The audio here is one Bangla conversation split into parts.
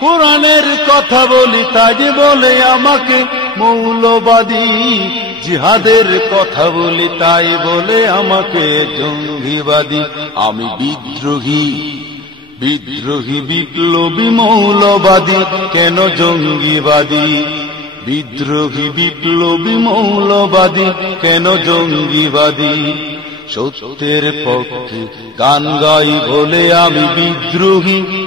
কোরআনের কথা বলি, তাই বলে আমাকে মৌলবাদী। জিহাদের কথা বলি, তাই বলে আমাকে জঙ্গিবাদী। আমি বিদ্রোহী বিদ্রোহী, বিপ্লবী, মৌলবাদী। কেন জঙ্গিবাদী? বিদ্রোহী, বিপ্লবী, মৌলবাদী। কেন জঙ্গিবাদী? সত্যের পক্ষে গান গাই বলে আমি বিদ্রোহী।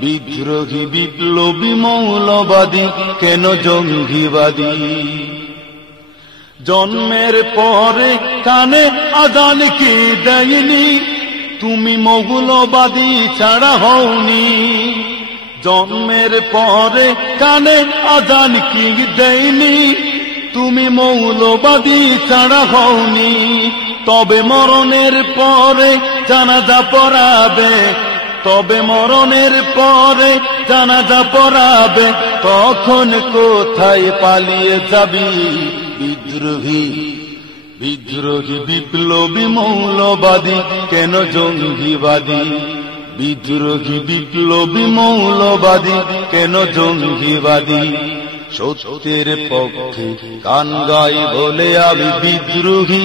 বিদ্রোহী, বিপ্লবী, মৌলবাদী, কেন জঙ্গিবাদী? জন্মের পরে কানে আজান কি দেয়নি? তুমি মৌলবাদী ছাড়া হওনি। জন্মের পরে কানে আজান কি দেয়নি? তুমি মৌলবাদী ছাড়া হওনি। তবে মরণের পরে জানাজা পড়াবে তবে মরণের পরে জানাজা পড়াবে, তখন কোথায় পালিয়ে যাবি? বিদ্রোহী বিদ্রোহী, বিপ্লবী, মৌলবাদী, কেন জঙ্গিবাদী? বিদ্রোহী, বিপ্লবী, মৌলবাদী, কেন জঙ্গিবাদী? সত্যের পক্ষে গান গাই বলে আমি বিদ্রোহী।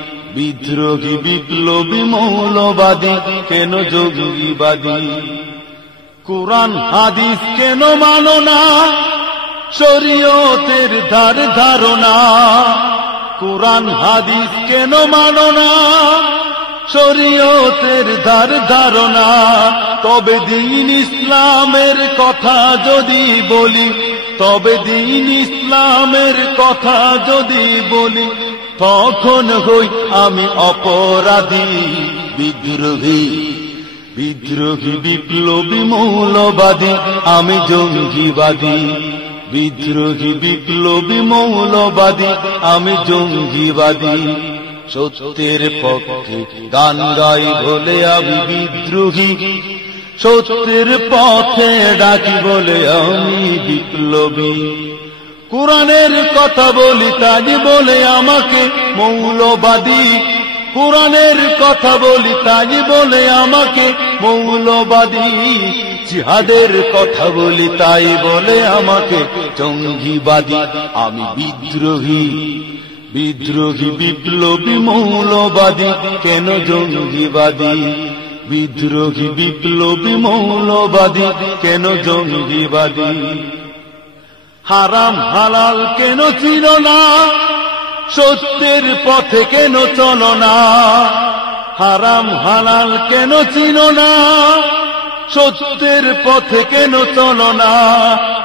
বিদ্রোহী বিপ্লবী মৌলবাদী, কেন জঙ্গিবাদী? কোরআন, হাদিস কেন মানো না? শরীয়তের ধার ধারণা। কোরআন, হাদিস কেন মানো না? শরীয়তের ধার ধারণা। তবে দিন ইসলামের কথা যদি বলি, তবে দিন ইসলামের কথা যদি বলি তখন হই আমি অপরাধী? বিদ্রোহী বিদ্রোহী, বিপ্লবী, মৌলবাদী, আমি জঙ্গিবাদী। বিদ্রোহী, বিপ্লবী, মৌলবাদী, আমি জঙ্গিবাদী। সত্যের পক্ষে গান গাই বলে আমি বিদ্রোহী। সত্যের পথে ডাকি বলে আমি বিপ্লবী। কোরআনের কথা বলি তাই বলে আমাকে মৌলবাদী। কোরআনের কথা বলি তাই বলে আমাকে মৌলবাদী। জিহাদের কথা বলি তাই বলে আমাকে জঙ্গিবাদী। আমি বিদ্রোহী বিদ্রোহী, বিপ্লবী, মৌলবাদী। কেন জঙ্গিবাদী? বিদ্রোহী, বিপ্লবী, মৌলবাদী। কেন জঙ্গিবাদী? হারাম হালাল কেন চির না? সত্যের পথে কেন চলো না? হারাম হালাল কেন চিন না? সত্যের পথে কেন চল না?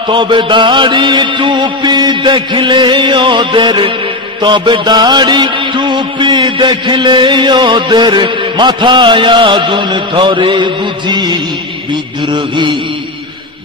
তবে দাড়ি টুপি দেখলে ওদের, তবে দাড়ি টুপি দেখলে ওদের, মাথায় আগুন ধরে বুঝি বিদ্রোহী।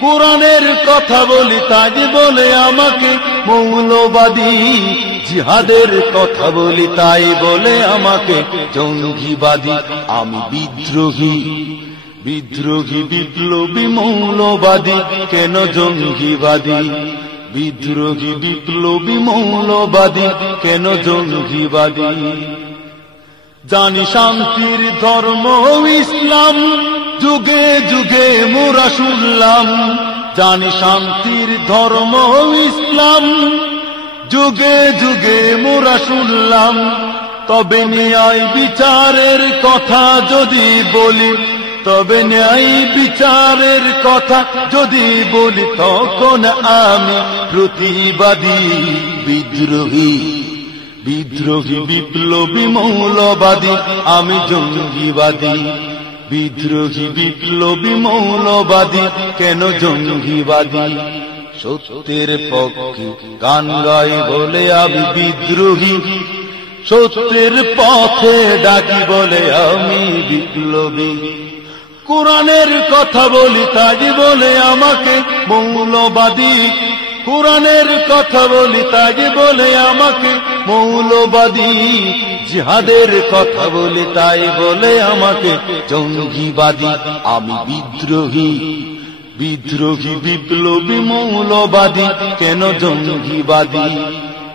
কোরআনের কথা বলি তাই বলে আমাকে মৌলবাদী। জিহাদের কথা বলি, তাই বলে আমাকে জঙ্গিবাদী। আমি বিদ্রোহী বিদ্রোহী, বিপ্লবী, মৌলবাদী। কেন জঙ্গিবাদী? বিদ্রোহী, বিপ্লবী, মৌলবাদী। কেন জঙ্গিবাদী? জানি শান্তির ধর্ম ইসলাম, যুগে যুগে মোরা শুনলাম। জানি শান্তির ধর্ম ইসলাম, যুগে যুগে মোরা শুনলাম। তবে ন্যায় বিচারের কথা যদি বলি, তবে ন্যায় বিচারের কথা যদি বলি, তখন আমি প্রতিবাদী বিদ্রোহী। বিদ্রোহী বিপ্লবী মৌলবাদী, আমি জঙ্গিবাদী। বিদ্রোহী বিপ্লবী মৌলবাদী, কেন জঙ্গিবাদী? সত্যের পক্ষে গান গাই বলে আমি বিদ্রোহী। সত্যের পথে ডাকি বলে আমি বিপ্লবী। কোরআনের কথা বলি তাই বলে আমাকে মৌলবাদী। কোরআনের কথা বলি, তাই বলে আমাকে মৌলবাদী। জিহাদের কথা বলি, তাই বলে আমাকে জঙ্গিবাদী। আমি বিদ্রোহী বিদ্রোহী, বিপ্লবী, মৌলবাদী। কেন জঙ্গিবাদী?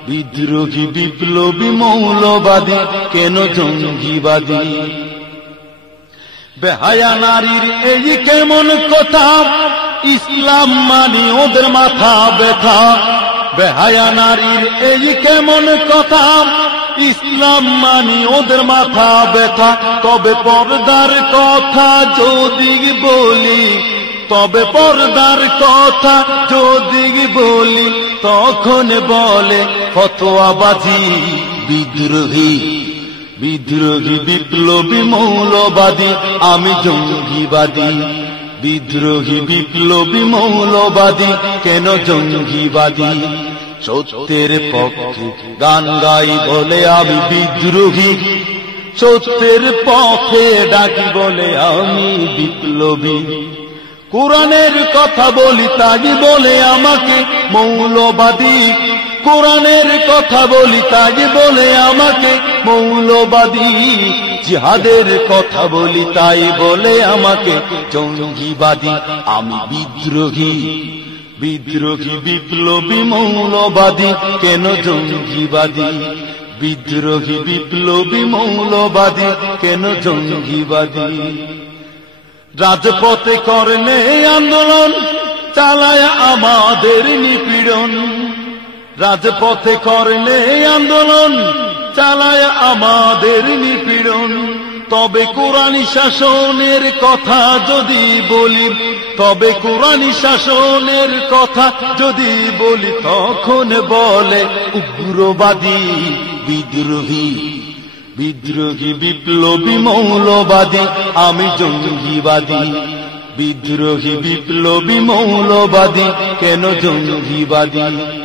বিদ্রোহী, বিপ্লবী, মৌলবাদী। কেন জঙ্গিবাদী? বেহায়া নারীর এই কেমন কথা? ইসলাম মানি ওদের মাথা ব্যথা। বেহায়া নারীর এই কেমন কথা? ইসলাম মানি ওদের মাথা ব্যথা। তবে পর্দার কথা যদি বলি, তবে পর্দার কথা যদি বলি, তখন বলে, ফতোয়াবাজি বিদ্রোহী। বিদ্রোহী বিপ্লবী মৌলবাদী, আমি জঙ্গিবাদী। বিদ্রোহী বিপ্লবী মৌলবাদী, কেন জঙ্গিবাদী? সত্যের পক্ষে গান গাই বলে আমি বিদ্রোহী। সত্যের পক্ষে ডাকি বলে আমি বিপ্লবী। কোরআনের কথা বলি তাই বলে আমাকে মৌলবাদী। কোরআনের কথা বলি তাই বলে আমাকে মৌলবাদী। জিহাদের কথা বলি তাই বলে আমাকে জঙ্গিবাদী। আমি বিদ্রোহী বিদ্রোহী, বিপ্লবী, মৌলবাদী। কেন জঙ্গিবাদী? বিদ্রোহী, বিপ্লবী, মৌলবাদী। কেন জঙ্গিবাদী? রাজপথে করলে আন্দোলন চালায় আমাদের নিপীড়ন। রাজপথে করলে আন্দোলন, চালায় আমাদের নিপীড়ন। তবে কোরআনী শাসনের কথা যদি বলি, তবে কোরআনী শাসনের কথা যদি বলি, তখন বলে, উগ্রবাদী বিদ্রোহী বিদ্রোহী বিপ্লবী মৌলবাদী, আমি জঙ্গিবাদী। বিদ্রোহী বিপ্লবী মৌলবাদী, কেন জঙ্গিবাদী?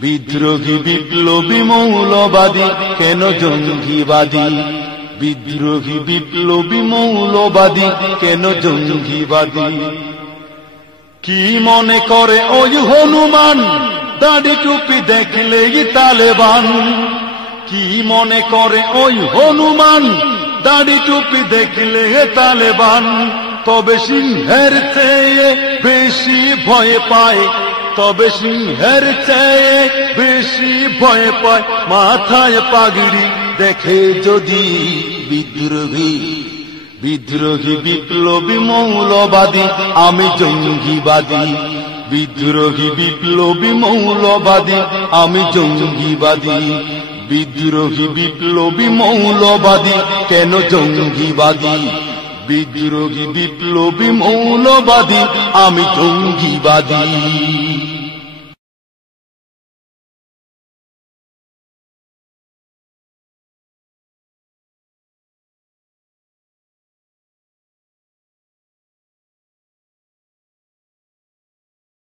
বিদ্রোহী বিপ্লবী মৌলবাদী, কেন জঙ্গিবাদী? বিদ্রোহী বিপ্লবী মৌলবাদী, কেন জঙ্গিবাদী? কি মনে করে ওই হনুমান? দাড়ি টুপি দেখলেই তালেবান। কি মনে করে ওই হনুমান? দাড়ি টুপি দেখলে তালেবান। তবে সিংহের চেয়ে বেশি ভয় পায় তবে সিংহের চেয়ে বেশি ভয় পায়, মাথায় পাগড়ি দেখে যদি বিদ্রোহী বিদ্রোহী বিপ্লবী মৌলবাদী, আমি জঙ্গিবাদী। বিদ্রোহী বিপ্লবী মৌলবাদী, আমি জঙ্গিবাদী। বিদ্রোহী বিপ্লবী মৌলবাদী, কেন জঙ্গিবাদী? বিদ্রোহী বিপ্লবী মৌলবাদী আমি জঙ্গিবাদী।